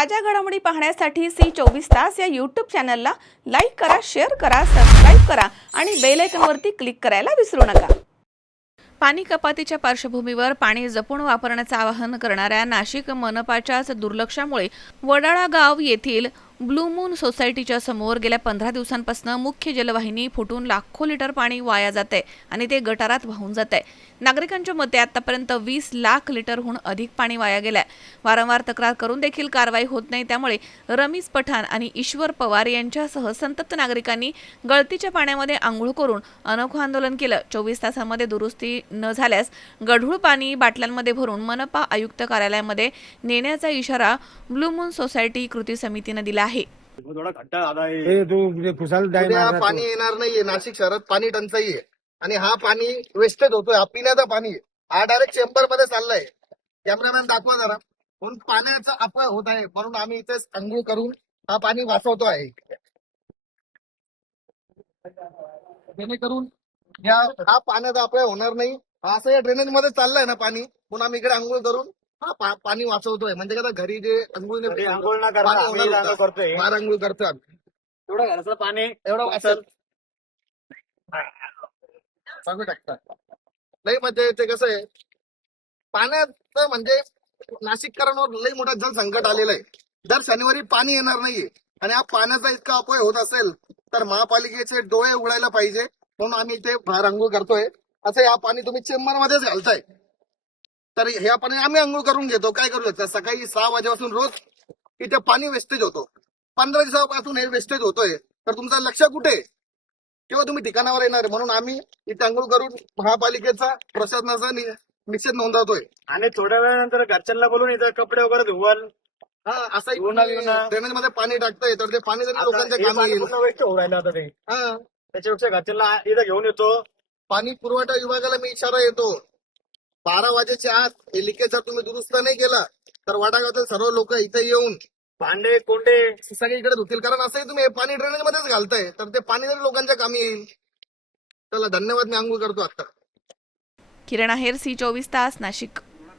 ताज्या घडामोडी पाहण्यासाठी C24 या यूट्यूब चॅनलला लाईक करा, शेअर करा, सबस्क्राईब करा आणि बेल आयकॉनवरती क्लिक करायला विसरू नका। पाणी कपातीच्या पार्श्वभूमीवर पाणी जपून वापरण्याचे आवाहन करणाऱ्या नाशिक मनपाच्याच दुर्लक्षामुळे वडाळा गाव येथील ब्लू मून सोसायटीच्या समोर गेल्या 15 दिवसांपासून मुख्य जलवाहिनी फुटून लाखो लिटर पाणी वाया जाते आणि ते गटारात वाहून जाते। नागरिकांच्या मते आतापर्यंत 20 लाख लिटरहून अधिक पाणी वाया गेले। वारंवार तक्रार करून देखील कारवाई होत नाही, त्यामुळे रमीज पठाण आणि ईश्वर पवार यांच्यासह संतप्त नागरिकांनी गळतीच्या पाण्यामध्ये आंघोळ करून अनोखं आंदोलन केलं। 24 तासांमध्ये दुरुस्ती न झाल्यास गढूळ पाणी बाटल्यांमध्ये भरून मनपा आयुक्त कार्यालयामध्ये नेण्याचा इशारा ब्लू मून सोसायटी कृती समितीने दिला आहे। थोडा खट्टा आला आहे। हे तू म्हणजे खुशाल डाय उद्या मारला पाणी तू. येणार नाहीये, नाशिक शहरात पाणी टंचाई आहे आणि हा पाणी वेस्टेज होतोय। हा पिण्याचं पाणी आहे, हा डायरेक्ट चेंबर मध्ये चाललाय। कॅमेरामॅन दाखवा जरा, म्हणून पाण्याचा अपव्यय होत आहे, म्हणून आम्ही इथे अंघोळ करून हा पाणी वाचवतो आहे, जेणेकरून हा पाण्याचा अपव्यय होणार नाही। हा असं या ड्रेनेज मध्ये चाललाय ना पाणी, म्हणून आम्ही इकडे अंघोळ करून हा पाणी वाचवतोय। म्हणजे कसं घरी जे अंघोळ अंघोळ न करता आम्ही अंघोळ करतोय, बाहेर अंघोळ करतो आम्ही, एवढं घराचं पाणी एवढं वाचत सांगू टाकतात। लई म्हणजे ते कसं आहे, पाण्याचं म्हणजे नाशिककरांवर लई मोठा जल संकट आलेलं आहे। दर शनिवारी पाणी येणार नाहीये आणि हा पाण्याचा इतका अपव्यय होत असेल तर महापालिकेचे डोळे उघडायला पाहिजे, म्हणून आम्ही इथे बाहेर अंघोळ करतोय। असं हा पाणी तुम्ही चेंबर मध्येच घालताय, तर ह्या पाणी आम्ही अंघोळ करून घेतो। काय करू शकता, सकाळी 6 वाजेपासून रोज इथे पाणी वेस्टेज होतो। 15 दिवसापासून हे वेस्टेज होतोय, तर तुमचं लक्ष कुठे, किंवा तुम्ही ठिकाणावर येणार आहे? म्हणून आम्ही इथे अंघोळ करून महापालिकेचा प्रशासनाचा निषेध नोंदवतोय। आणि थोड्या वेळानंतर घरच्यांना बोलून इथं कपडे वगैरे धुवाल। हा असं येऊन ड्रेनेज मध्ये पाणी टाकतंय, तर ते पाणी जरी लोकांच्या कामी येईल। पूर्ण वेस्ट होऊ राहिलं आता ते, हा, त्याच्यापेक्षा घरच्यांना इथं घेऊन येतो। पाणी पुरवठा विभागाला मी इशारा येतो, 12 वाजेच्या आत हे लिकेज जर तुम्ही दुरुस्त नाही केला तर वाडागावातील सर्व लोक इथे येऊन भांडे कोंडे सगळीकडे धुतील। कारण असंही तुम्ही हे पाणी ड्रेनेज मध्येच घालताय, तर ते पाणी जरी लोकांच्या कामी येईल। चला, धन्यवाद। मी अंघोळ करतो आता। किरण आहेर, C24 नाशिक।